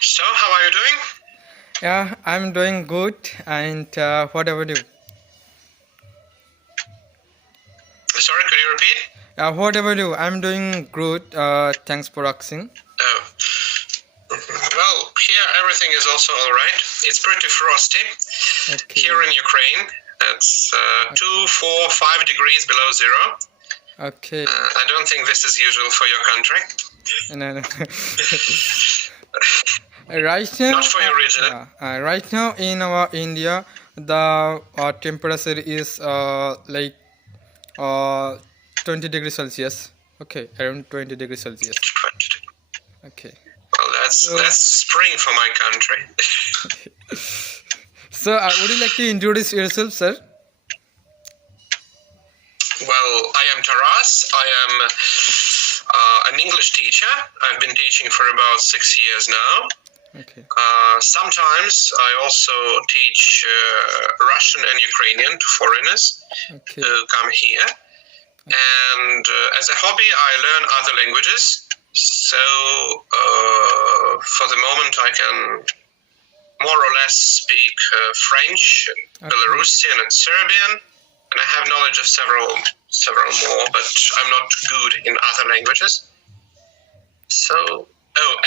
So, how are you doing? Yeah, I'm doing good. And what about you? Sorry, could you repeat? What about you? I'm doing good. Thanks for asking. Oh. Well, here everything is also all right. It's pretty frosty. Okay. Here in Ukraine, it's 2, 4, 5 degrees below zero. Okay. I don't think this is usual for your country. No. Right now, Not for your region. right now in our India, the temperature is like 20 degrees Celsius. Okay, around 20 degrees Celsius. Okay. Well, that's spring for my country. So, would you like to introduce yourself, sir? Well, I am Taras. I am an English teacher. I've been teaching for about 6 years now. Okay. Sometimes I also teach Russian and Ukrainian to foreigners Okay. who come here. And as a hobby, I learn other languages. So for the moment, I can more or less speak French, Belarusian, and Serbian. And I have knowledge of several more, but I'm not good in other languages. So,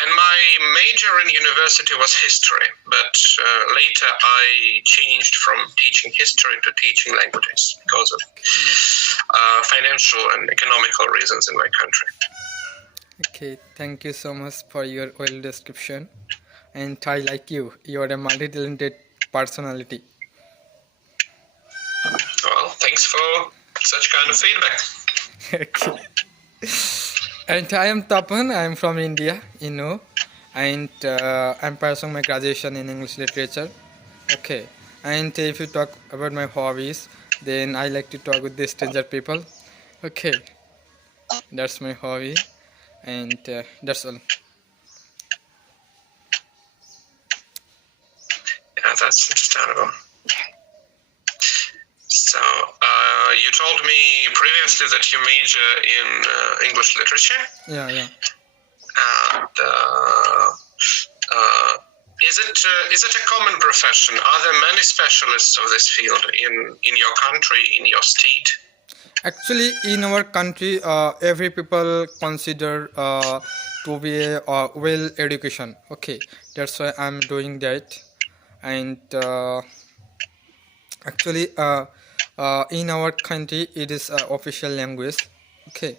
and my major in university was history, but later I changed from teaching history to teaching languages because of financial and economical reasons in my country. Okay, thank you so much for your well description. And I like you. You are a multi-talented personality. Well, thanks for such kind of feedback. Okay. And I am Tapan. I am from India, and I'm pursuing my graduation in English literature. Okay. And if you talk about my hobbies, then I like to talk with the stranger people. Okay. That's my hobby, and that's all. Yeah, that's understandable. So, you told me previously that you major in English literature. Yeah. And is it a common profession? Are there many specialists of this field in your country, in your state? Actually, in our country, every people consider to be a well education. Okay, that's why I'm doing that. And actually, in our country, it is official language. Okay,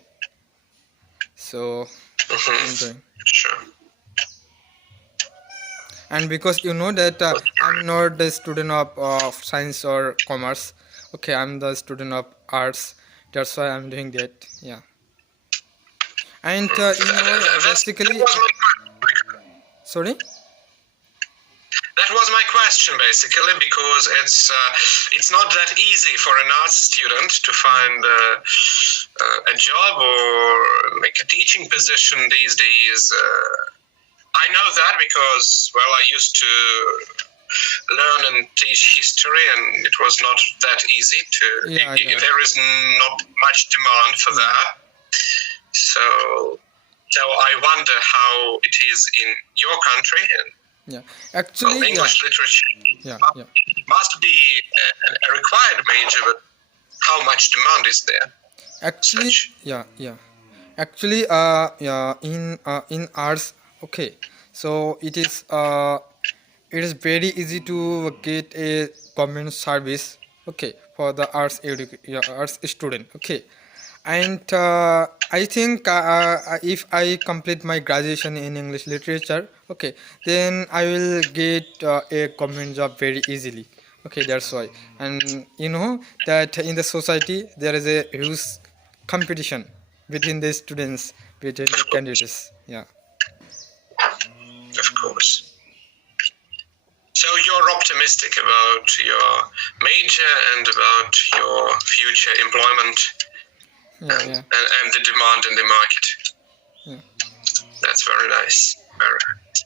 so I'm doing. Sure. And because you know that I'm not the student of science or commerce. Okay, I'm the student of arts. That's why I'm doing that. Yeah. And basically, sorry. That was my question, basically, because it's not that easy for an arts student to find a job or like a teaching position these days. I know that because, well, I used to learn and teach history, and it was not that easy to. There is not much demand for that. So I wonder how it is in your country. Yeah, actually, well, English literature must be a required major, but how much demand is there? Actually, Actually, in arts, okay. So it is very easy to get a government service, okay, for the arts student, okay. And I think if I complete my graduation in English literature, okay, then I will get a government job very easily. Okay, that's why. And you know that in the society there is a huge competition between the students, between the candidates. Yeah. Of course. So you're optimistic about your major and about your future employment. And the demand in the market. Yeah. That's very nice. Very nice.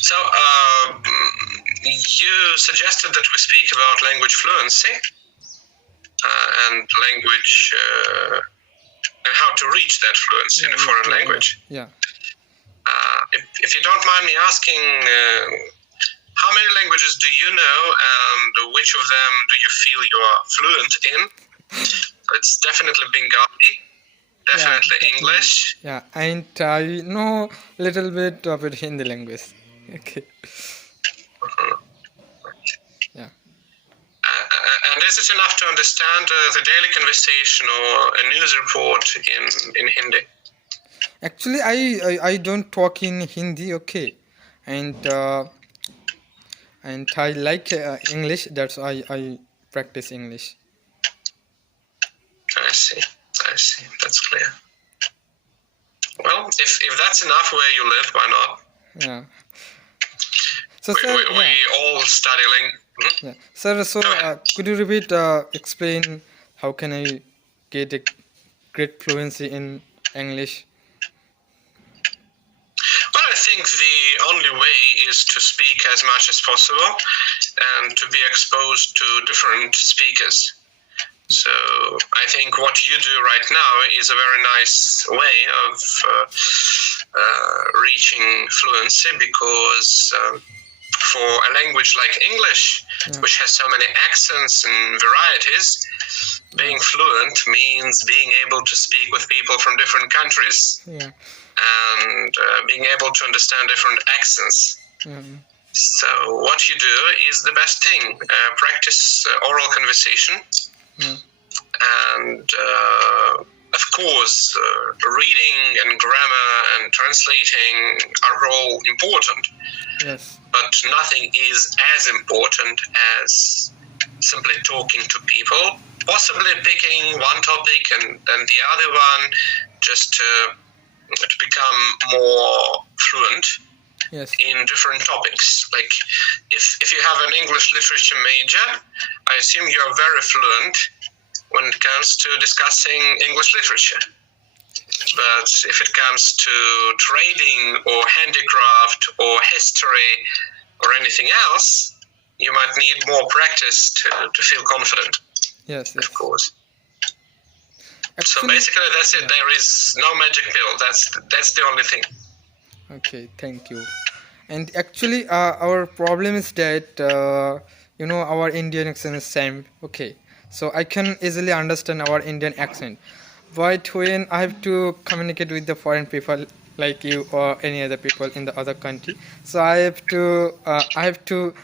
So you suggested that we speak about language fluency and language and how to reach that fluency in a foreign language. Yeah. if you don't mind me asking, how many languages do you know, and which of them do you feel you are fluent in? It's definitely Bengali, definitely English. Yeah, and I know little bit about Hindi language. Okay. Yeah. And is it enough to understand the daily conversation or a news report in Hindi? Actually, I don't talk in Hindi. Okay, and I like English. That's why I practice English. I see. That's clear. Well, if that's enough where you live, why not? Yeah. So, we, sir, we all study language. yeah. Sir, so could you repeat, explain how can I get a great fluency in English? Well, I think the only way is to speak as much as possible and to be exposed to different speakers. So I think what you do right now is a very nice way of reaching fluency, because for a language like English, which has so many accents and varieties, being fluent means being able to speak with people from different countries and being able to understand different accents. So what you do is the best thing. Practice oral conversation. And of course, reading and grammar and translating are all important. Yes. But nothing is as important as simply talking to people, possibly picking one topic and then the other one, just to become more fluent in different topics. Like if you have an English literature major, I assume you're very fluent when it comes to discussing English literature. But if it comes to trading or handicraft or history or anything else, you might need more practice to feel confident. Yes. Of course. Actually, so basically that's it. There is no magic pill. That's the only thing. Okay, thank you. And actually, our problem is that our Indian accent is same. Okay, so I can easily understand our Indian accent, but when I have to communicate with the foreign people like you or any other people in the other country, so I have to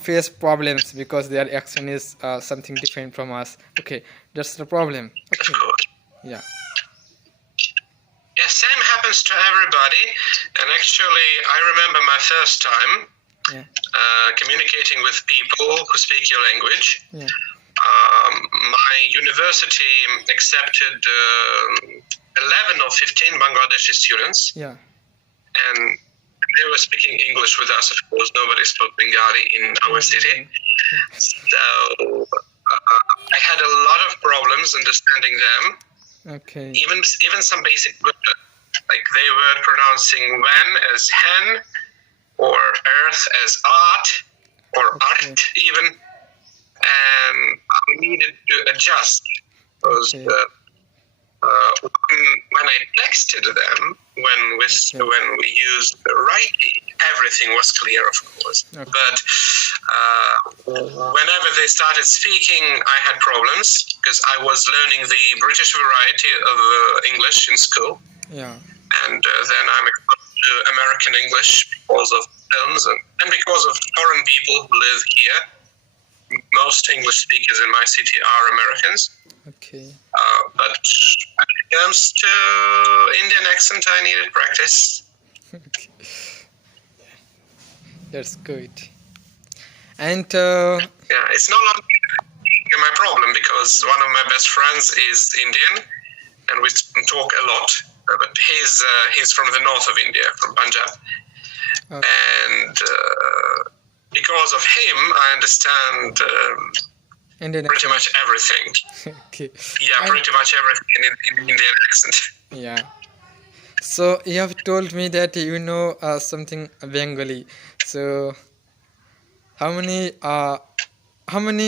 face problems because their accent is something different from us. Okay, that's the problem. Okay. Yeah. Yeah, same happens to everybody. And actually, I remember my first time communicating with people who speak your language. My university accepted 11 or 15 Bangladeshi students. And they were speaking English with us, of course. Nobody spoke Bengali in our city. So I had a lot of problems understanding them. Okay. Even some basic words, like they were pronouncing when as hen, or earth as art, or art even, and I needed to adjust because when I texted them, when we used writing, everything was clear, of course. But whenever they started speaking, I had problems because I was learning the British variety of English in school. And then I'm exposed to American English because of films and because of foreign people who live here. Most English speakers in my city are Americans. But when it comes to Indian accent, I needed practice. That's good. And it's no longer my problem because one of my best friends is Indian, and we talk a lot. But he's from the north of India, from Punjab, and because of him, I understand pretty much everything. Pretty much everything in Indian accent. So you have told me that you know something Bengali. So how many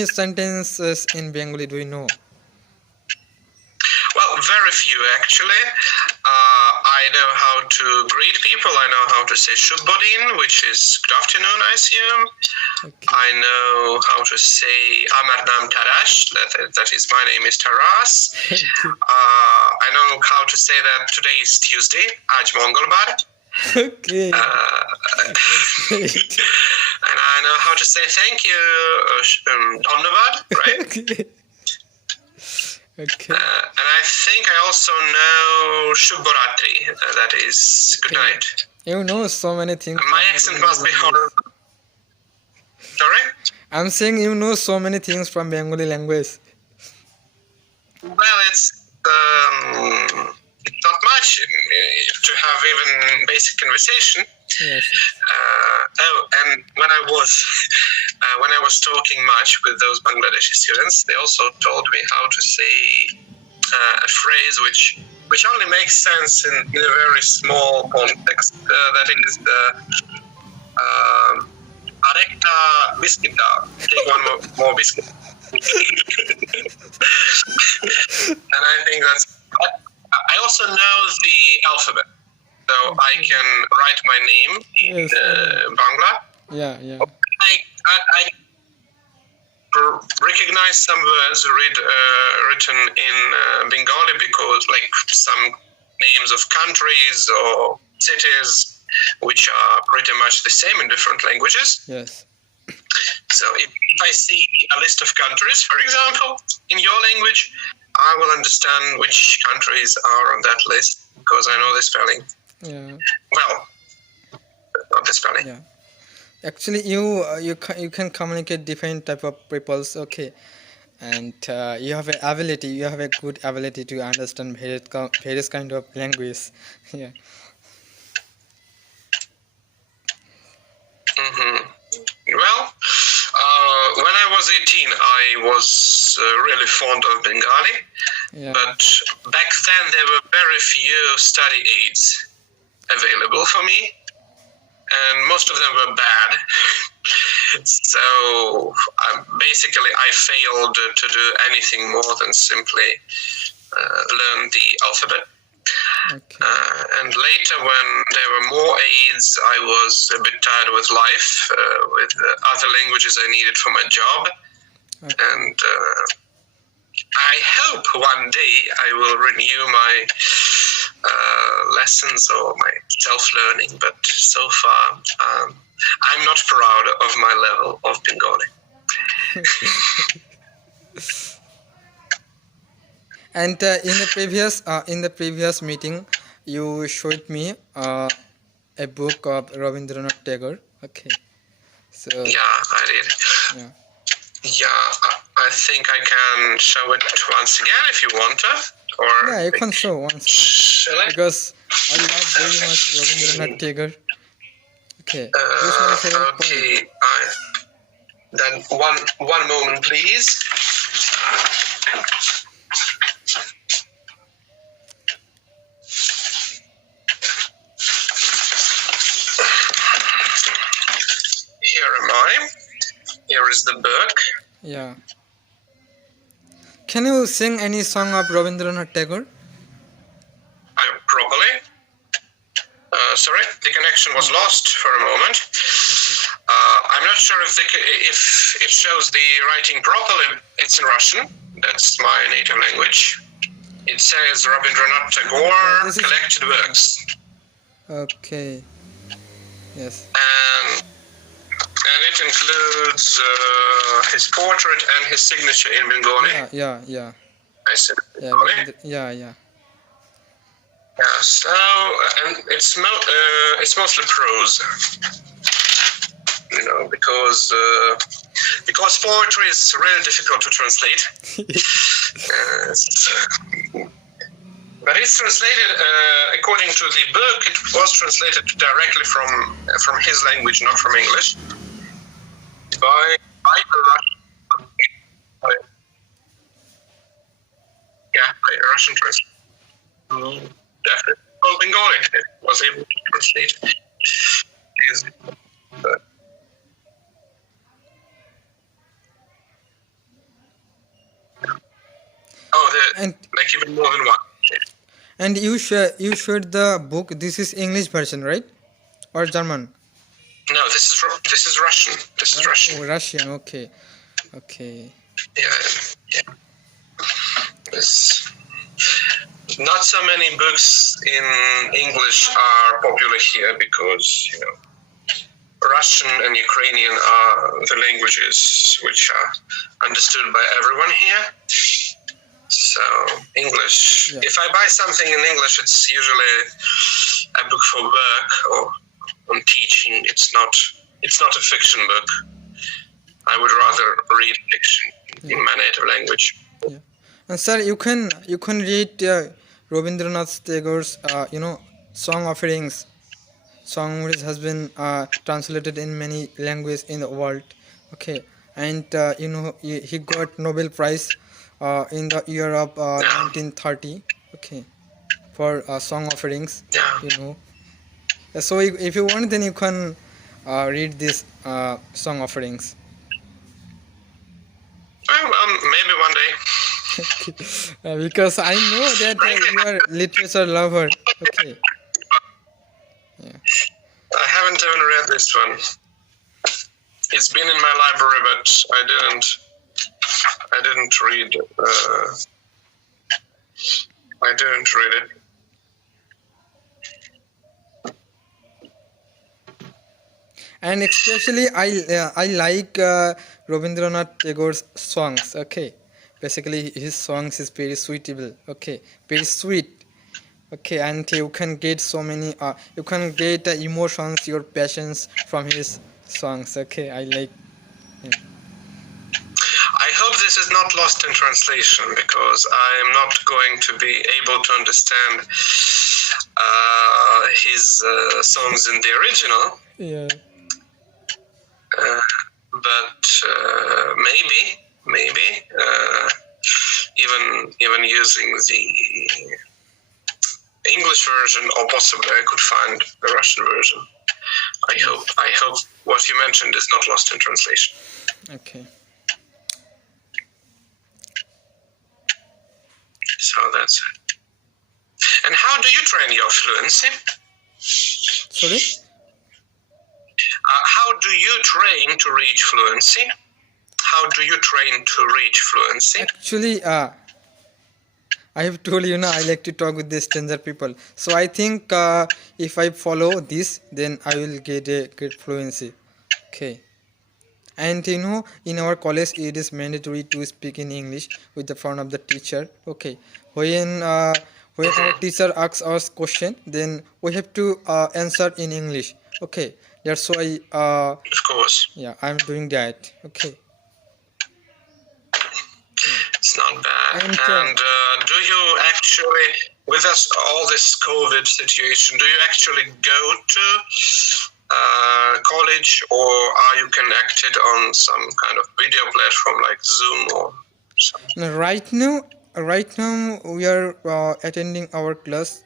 sentences in Bengali do you know? Well, very few actually. I I know how to greet people. I know how to say Shubhodin, which is good afternoon, I assume. Okay. I know how to say Amar Nam Tarash, that is, my name is Taras. Okay. I know how to say that today is Tuesday, Aaj Mongolbar. Okay. And That's great. I know how to say thank you, Dhanyavad, right? Okay. Okay. And I think I also know Shubharatri, that is good Okay. night. You know so many things. My accent must be horrible. Sorry? I'm saying you know so many things from Bengali language. Well, it's not much to have even basic conversation. Yes. And when I was talking much with those Bangladeshi students, they also told me how to say a phrase which only makes sense in a very small context. That is the Arekta biscuit. Take one more biscuit. And I think that's. I also know the alphabet, so I can write my name in Yes. Bangla. Yeah. Yeah. I recognize some words written in Bengali because, like, some names of countries or cities, which are pretty much the same in different languages. Yes. So if I see a list of countries, for example, in your language, I will understand which countries are on that list because I know the spelling. Yeah. Well, not the spelling. Yeah. Actually, you can communicate different type of peoples. Okay. And you have a good ability to understand various kind of language. Yeah. Mm-hmm. Well, when I was 18, I was really fond of Bengali, Yeah. but back then there were very few study aids available for me, and most of them were bad. So basically, I failed to do anything more than simply learn the alphabet. Okay. And later, when there were more aids, I was a bit tired with life, with other languages I needed for my job. Okay. And I hope one day I will renew my lessons or my self-learning, but so far I'm not proud of my level of Bengali. And in the previous meeting, you showed me a book of Rabindranath Tagore. Okay. So Yeah, I did. yeah. Yeah, I think I can show it once again if you want to. Or Yeah, you can show once shall I? because I love very much Rabindranath Tagore. Okay. Who's my favorite poet? Okay. Then one moment, please. Here am I. Here is the book. Yeah. Can you sing any song of Rabindranath Tagore? Properly. Sorry, the connection was lost for a moment. I'm not sure if it shows the writing properly. It's in Russian. That's my native language. It says Rabindranath Tagore collected works. Okay. Yes. And it includes his portrait and his signature in Bengali. Yeah. I said Yeah. Bengali. Yeah. Yeah, so and it's mostly prose, because poetry is really difficult to translate. But it's translated according to the book. It was translated directly from his language, not from English, by a Russian. By a Russian translator. Definitely. Well, Bengali was able to translate. Like even more than one. And you shared the book. This is English version, right? Or German? No, this is Russian. This is Russian. Oh, Russian. Okay. Okay. Yeah. It's not so many books in English are popular here because Russian and Ukrainian are the languages which are understood by everyone here. So English. Yeah. If I buy something in English, it's usually a book for work or on teaching. It's not a fiction book. I would rather read fiction in my native language. Yeah. And sir, you can read Rabindranath Tagore's song offerings, song which has been translated in many languages in the world. Okay, and he got Nobel Prize in the year of 1930. Okay, for song offerings. Yeah. So if you want, then you can read these song offerings. Maybe one day. Because I know that you are literature lover. Okay. Yeah. I haven't even read this one. It's been in my library, but I didn't read. I didn't read it. And especially I like Rabindranath Tagore's songs. Okay, basically his songs is very suitable. Okay, very sweet. Okay, and you can get so many. You can get emotions, your passions from his songs. Okay, I like. I hope this is not lost in translation because I am not going to be able to understand his songs in the original. Yeah. But maybe even using the English version, or possibly I could find the Russian version. I hope what you mentioned is not lost in translation. Okay. So that's it. And how do you train your fluency? Sorry? How do you train to reach fluency? How do you train to reach fluency? Actually, I have told you, I like to talk with the stranger people. So I think if I follow this, then I will get a great fluency. Okay. And in our college, it is mandatory to speak in English with the front of the teacher. Okay. When our teacher asks us question, then we have to answer in English. Okay. That's why. Of course. Yeah, I'm doing that. Okay. It's not bad. And do you actually, with us all this COVID situation, do you actually go to college, or are you connected on some kind of video platform like Zoom or something? Right now we are attending our class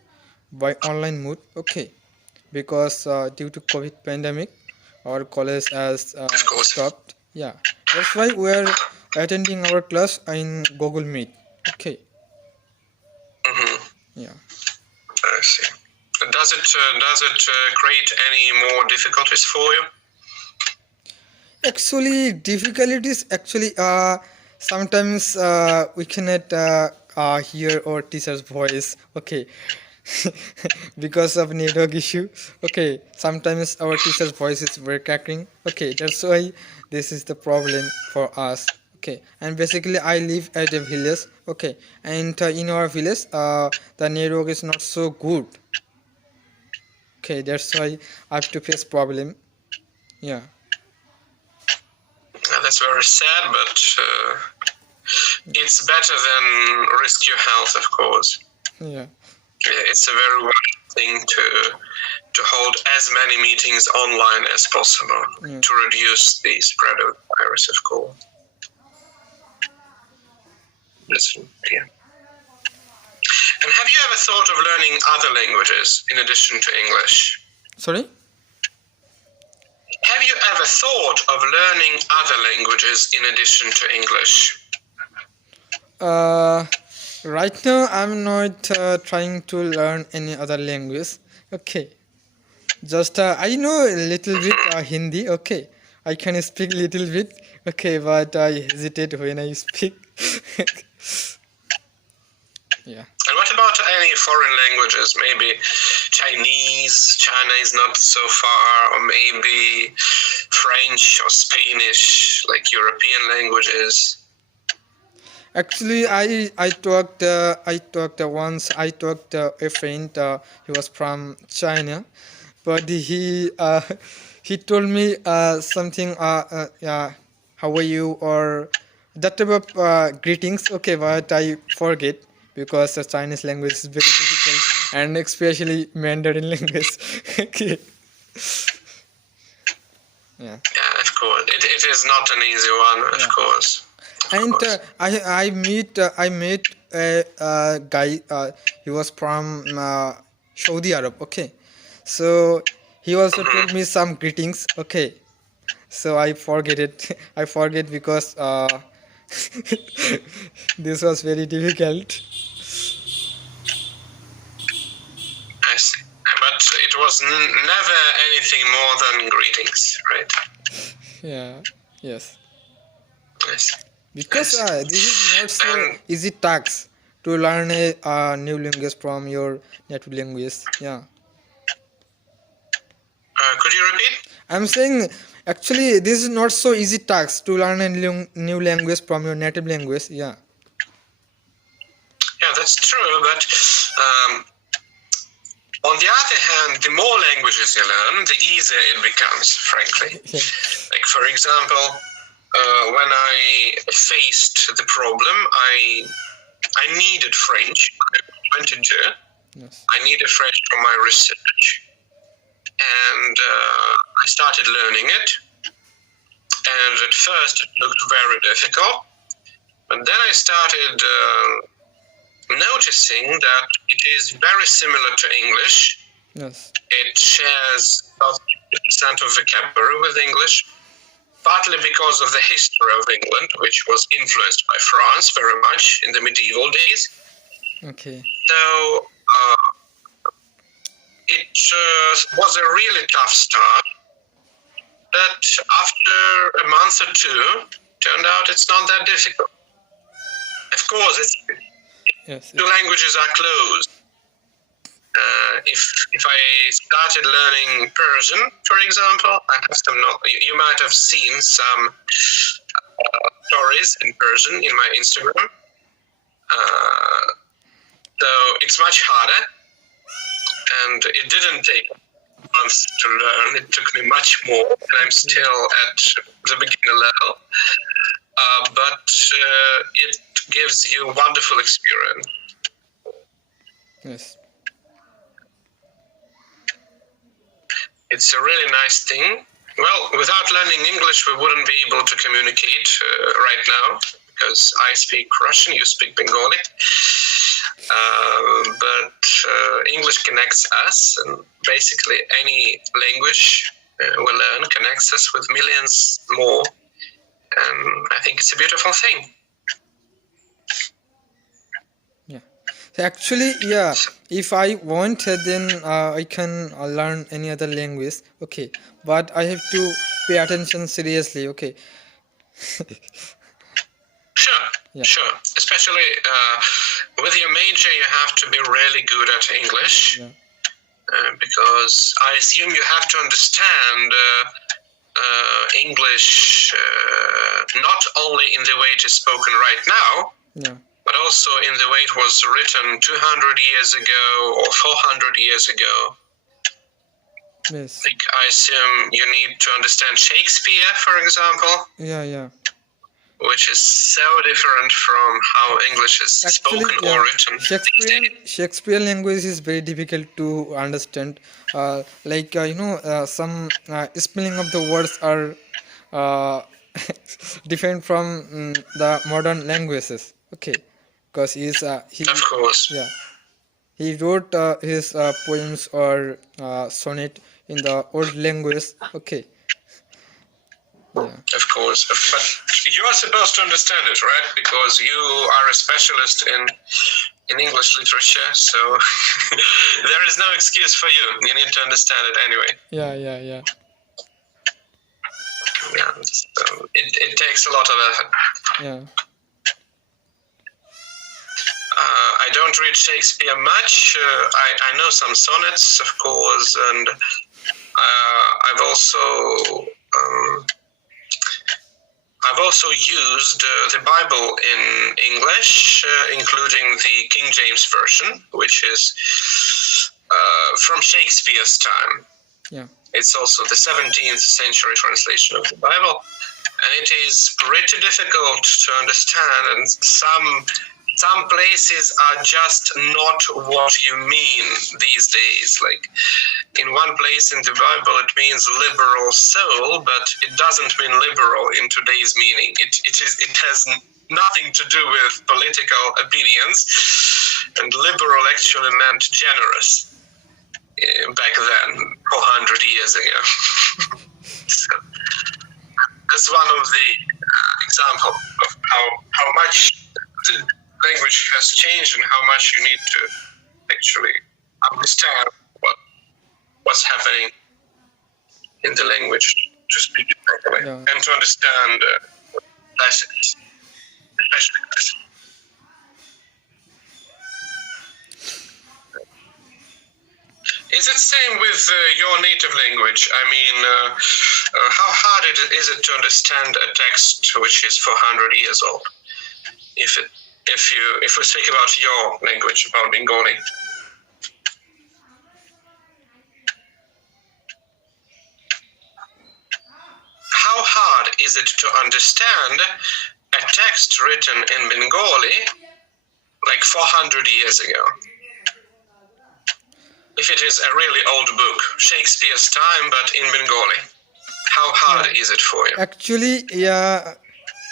by online mode. Okay, because due to COVID pandemic, our college has stopped. Yeah, that's why we are attending our class in Google Meet. Okay. Yeah. I see. Does it create any more difficulties for you? Actually, difficulties sometimes we cannot hear our teacher's voice. Okay. Because of network issue. Okay, sometimes our teacher's voice is very crackling. Okay, that's why this is the problem for us. Okay, and basically I live at a village. Okay, and in our village the network is not so good. Okay, that's why I have to face problem. Yeah. That's very sad, but it's better than risk your health, of course. Yeah. It's a very wise thing to hold as many meetings online as possible to reduce the spread of the virus, of course. Yeah. And have you ever thought of learning other languages in addition to English? Sorry? Have you ever thought of learning other languages in addition to English? Right now, I'm not trying to learn any other language. Okay, just I know a little bit Hindi. Okay, I can speak little bit. Okay, but I hesitate when I speak. Yeah. And what about any foreign languages? Maybe Chinese. China is not so far, or maybe French or Spanish, like European languages. Actually, I talked once. I talked a friend. He was from China, but he told me something. Yeah, how are you, or that type of greetings. Okay, but I forget because the Chinese language is very difficult, and especially Mandarin language. Okay. Yeah. Yeah, of course. It is not an easy one, of course. And I met a guy. He was from Saudi Arab. Okay, so he also told me some greetings. Okay, so I forget it. I forget because this was very difficult. I see. But it was never anything more than greetings, right? Yeah. Yes. Yes. Because this is not so easy task to learn a new language from your native language. Yeah. Could you repeat? I'm saying actually this is not so easy task to learn a new language from your native language. Yeah. Yeah, that's true. But on the other hand, the more languages you learn, the easier it becomes, frankly. Yeah. Like, for example, when I faced the problem, I needed French. I wanted to. Yes. I needed French for my research. And I started learning it. And at first it looked very difficult. But then I started noticing that it is very similar to English. Yes. It shares about 50% of vocabulary with English, partly because of the history of England, which was influenced by France very much in the medieval days. Okay. So it was a really tough start, but after a month or two, turned out it's not that difficult. Of course, Yes. two languages are close. If I started learning Persian, for example, I have some. You might have seen some stories in Persian in my Instagram. So it's much harder, and it didn't take months to learn. It took me much more, and I'm still at the beginner level. But it gives you a wonderful experience. Yes. It's a really nice thing. Well, without learning English, we wouldn't be able to communicate right now, because I speak Russian, you speak Bengali. But English connects us, and basically any language we learn connects us with millions more. And I think it's a beautiful thing. Yeah. So actually, yeah. If I want, then I can learn any other language. Okay, but I have to pay attention seriously. Okay. Sure. Yeah. Sure. Especially with your major, you have to be really good at English. Yeah. Because I assume you have to understand English not only in the way it is spoken right now, Yeah. but also in the way it was written 200 years ago or 400 years ago. Yes. Like, I assume you need to understand Shakespeare, for example. Yeah. Yeah. Which is so different from how English is spoken or written these days. Shakespeare language is very difficult to understand. Some spelling of the words are different from the modern languages. Okay, because he of course. Yeah, he wrote his poems or sonnet in the old language. Okay. Yeah. Of course, but you are supposed to understand it, right? Because you are a specialist in English literature, so there is no excuse for you. You need to understand it anyway. Yeah. Yeah, so it takes a lot of effort. Yeah. I don't read Shakespeare much. I know some sonnets, of course, and I've also used the Bible in English, including the King James Version, which is from Shakespeare's time. Yeah. It's also the 17th century translation of the Bible, and it is pretty difficult to understand, and some places are just not what you mean these days. Like in one place in the Bible, it means liberal soul, but it doesn't mean liberal in today's meaning. It has nothing to do with political opinions, and liberal actually meant generous back then, 400 years ago. So that's one of the example of how much the language has changed and how much you need to actually understand what's happening in the language to speak it properly, and to understand lessons, especially lessons. Is it same with your native language? I mean, how hard is it to understand a text which is 400 years old? If we speak about your language, about Bengali. How hard is it to understand a text written in Bengali like 400 years ago? If it is a really old book, Shakespeare's time, but in Bengali, how hard is it for you? Actually, yeah,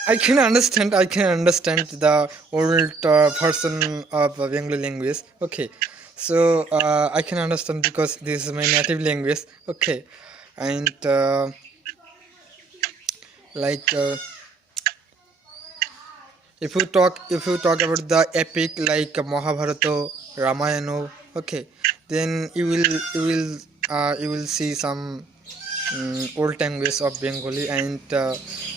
I can understand the old version of Bengali language. Okay, so I can understand because this is my native language. Okay, and like if you talk about the epic like Mahabharata, Ramayana, okay, then you will see some old language of Bengali, and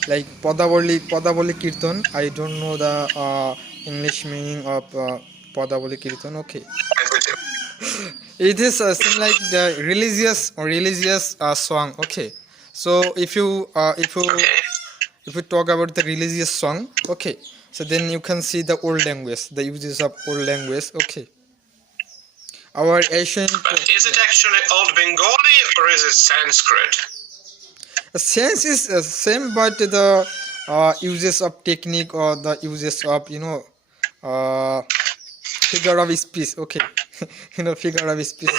like Padavali Kirtan. I don't know the English meaning of Padavali Kirtan. Okay, it is something like the religious song. Okay, so if you talk about the religious song, okay, so then you can see the old language, the uses of old language. Okay, our ancient. But is it actually Old Bengali or is it Sanskrit? Sense is same, but the uses of technique or the uses of figure of speech. Okay, figure of speech.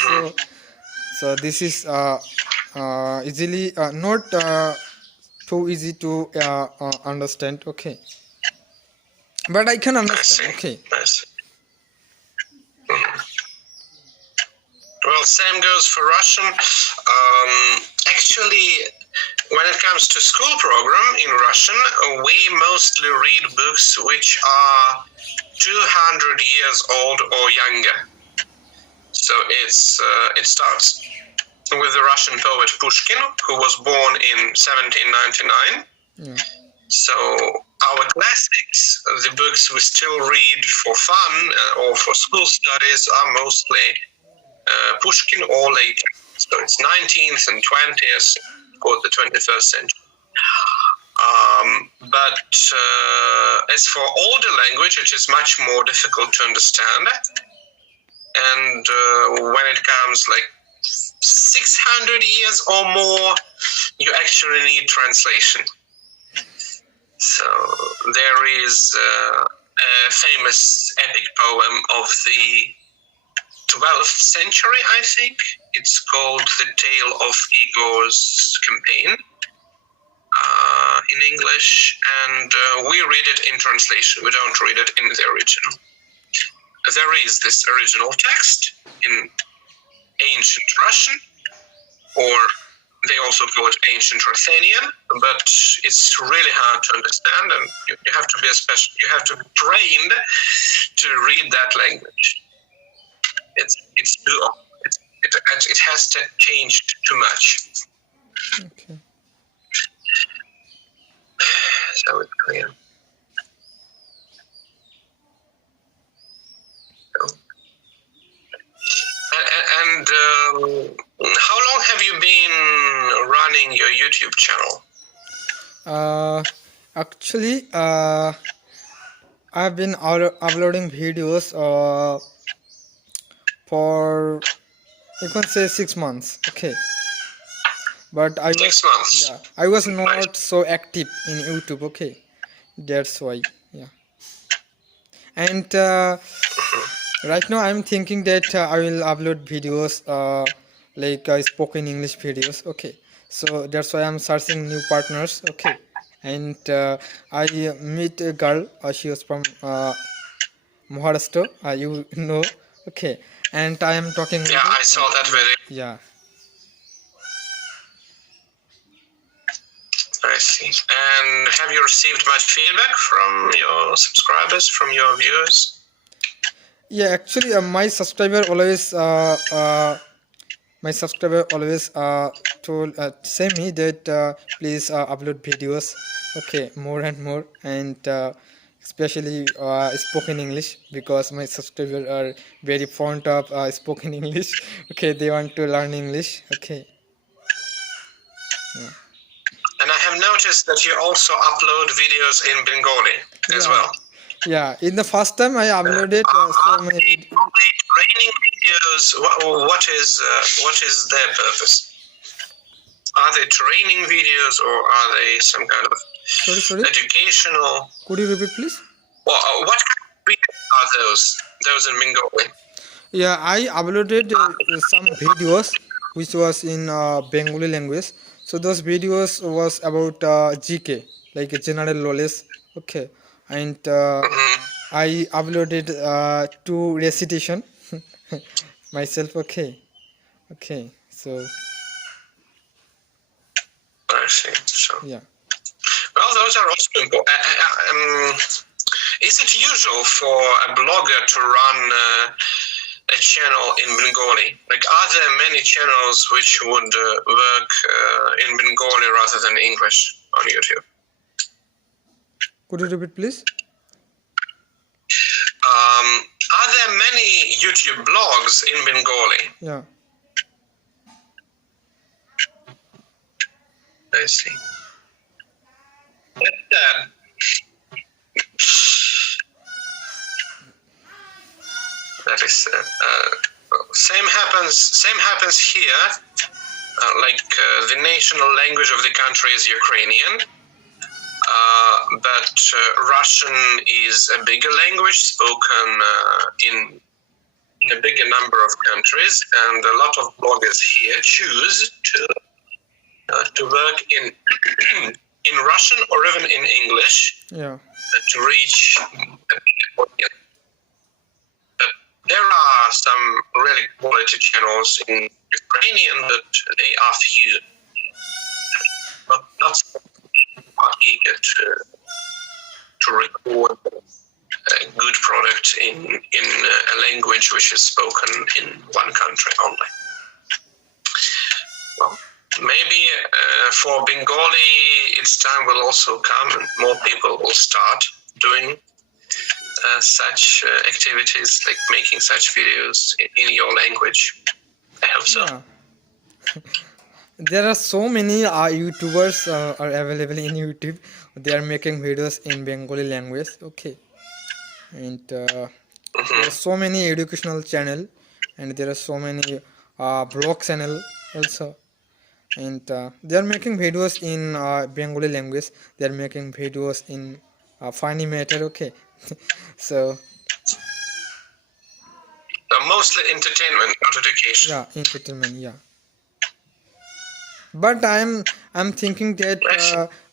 So this is easily not too easy to understand. Okay, but I can understand. Okay. Well, same goes for Russian. Actually, when it comes to school program in Russian, we mostly read books which are 200 years old or younger. So it starts with the Russian poet Pushkin, who was born in 1799. Yeah. So our classics, the books we still read for fun or for school studies, are mostly Pushkin or later. So it's 19th and 20th or the 21st century. But as for older language, it is much more difficult to understand. And when it comes like 600 years or more, you actually need translation. So there is a famous epic poem of the 12th century, I think. It's called The Tale of Igor's Campaign in English, and we read it in translation. We don't read it in the original. There is this original text in ancient Russian or they also call it ancient Ruthenian, but it's really hard to understand, and you have to be you have to be trained to read that language. It's too it has to change too much. Okay. So it's clear. And how long have you been running your YouTube channel? Actually, I've been uploading videos for, you can say, 6 months. Okay, but I was 6 months. yeah, I was not so active in YouTube. Okay, that's why. Yeah, and right now I'm thinking that I will upload videos like spoken English videos. Okay, so that's why I'm searching new partners. Okay, and I meet a girl. She was from Maharashtra. You know. Okay, and I am talking with Yeah, her. I saw that video. Yeah. I see. And have you received much feedback from your subscribers, from your viewers? Yeah, actually, my subscriber always told say me that please upload videos, okay, more and more, and especially spoken English, because my subscribers are very fond of spoken English. Okay, they want to learn English. Okay. Yeah. And I have noticed that you also upload videos in Bengali as Yeah. well. Yeah, in the first time I uploaded so Are many they only training videos? What is their purpose? Are they training videos, or are they some kind of sorry, educational? could you repeat, please? Well, what kind of videos are those? Those in Bengali? Yeah, I uploaded some videos which was in Bengali language. So those videos was about GK, like general knowledge. Okay, and I uploaded two recitation myself. Okay, okay. So I see. So, yeah. well, those are also important. Is it usual for a blogger to run a channel in Bengali? Like, are there many channels which would work in Bengali rather than English on YouTube? Could you repeat, please? Are there many YouTube blogs in Bengali? Yeah. I see. That's sad. That is sad. Same happens here. The national language of the country is Ukrainian, but Russian is a bigger language spoken in a bigger number of countries, and a lot of bloggers here choose to work in in Russian or even in English. Yeah. To reach a bigger audience. But there are some really quality channels in Ukrainian, but they are few. Not so eager to record a good product in a language which is spoken in one country only. Well, maybe for Bengali, its time will also come, and more people will start doing such activities, like making such videos in your language. I hope so. Yeah. There are so many YouTubers are available in YouTube. They are making videos in Bengali language. Okay, and there are so many educational channel, and there are so many blog channel also, and they are making videos in Bengali language. They are making videos in funny matter. Okay, so Mostly entertainment, not education. yeah, entertainment. Yeah. But I'm thinking that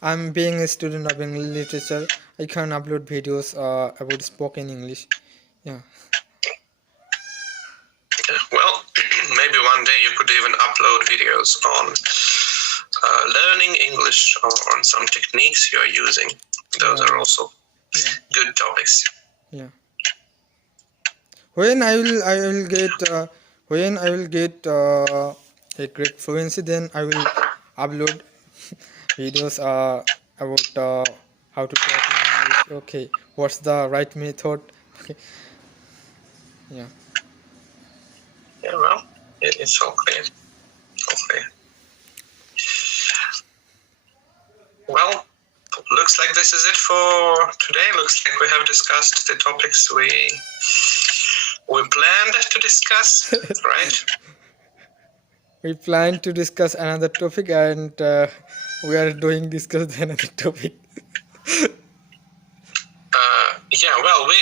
I'm being a student of English literature. I can upload videos about spoken English. Yeah. Well, maybe one day you could even upload videos on learning English or on some techniques you are using. Those are also good topics. Yeah. When I will get a great fluency, then I will upload videos about how to talk in English. Okay, what's the right method? Okay. Yeah. Yeah, well, it's all clear. All clear. Well, looks like this is it for today. Looks like we have discussed the topics we planned to discuss, right? We plan to discuss another topic, and we are doing discuss another topic. Yeah, well, we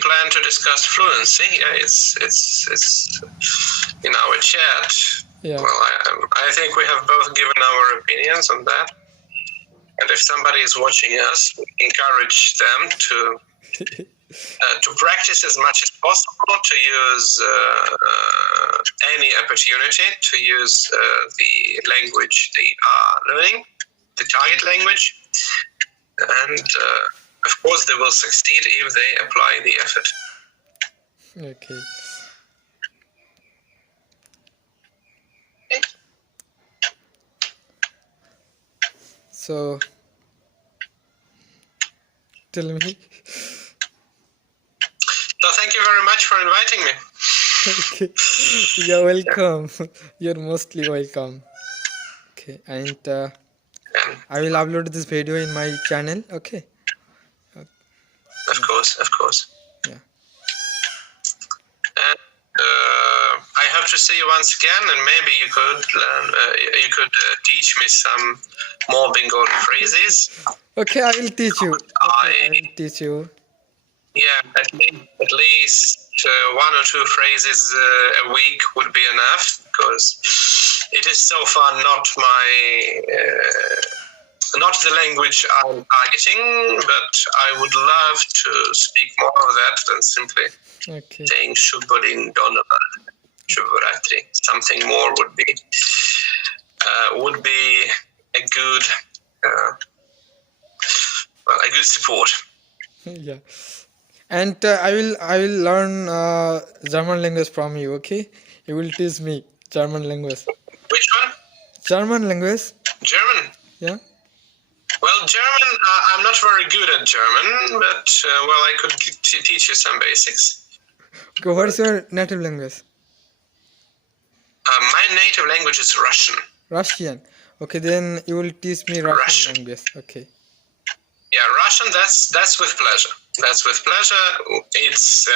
plan to discuss fluency. Yeah, it's in our chat. Yeah. Well, I think we have both given our opinions on that. And if somebody is watching us, we encourage them to practice as much as possible, to use any opportunity to use the language they are learning, the target language, and of course they will succeed if they apply the effort. Okay. So, tell me. So thank you very much for inviting me. Okay. You're welcome. You're mostly welcome. Okay, and I will upload this video in my channel. Okay. Of course, of course. Yeah. And I hope to see you once again, and maybe you could learn. You could teach me some more Bengali phrases. Okay, I will teach you. Okay, I will teach you. Yeah, at least one or two phrases a week would be enough, because it is so far not the language I'm targeting, but I would love to speak more of that than simply saying Shubhodin Donovan, Shubhoratri. Something more would be a good a good support. Yeah. And I will learn German language from you. Okay, you will teach me German language. Which one? German language. German. Yeah. Well, German, I'm not very good at German, but well, I could teach you some basics. Okay, what is your native language? My native language is Russian. Russian. Okay, then you will teach me Russian language. Okay. Yeah, Russian. That's with pleasure. That's with pleasure. It's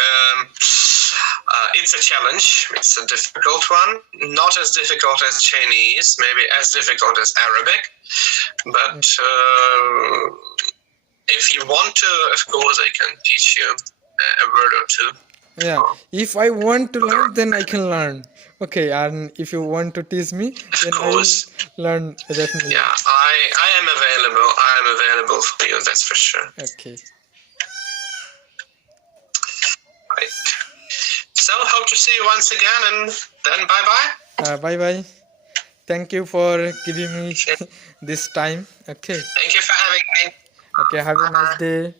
a challenge. It's a difficult one. Not as difficult as Chinese. Maybe as difficult as Arabic. But if you want to, of course, I can teach you a word or two. Yeah. If I want to learn, then I can learn. Okay, and if you want to teach me, then I will learn definitely. Yeah, I am available. I am available for you. That's for sure. Okay. Right. So hope to see you once again, and then bye bye. Bye bye. Thank you for giving me this time. Okay. Thank you for having me. Okay. Have a nice day.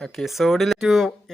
Okay. So would you like to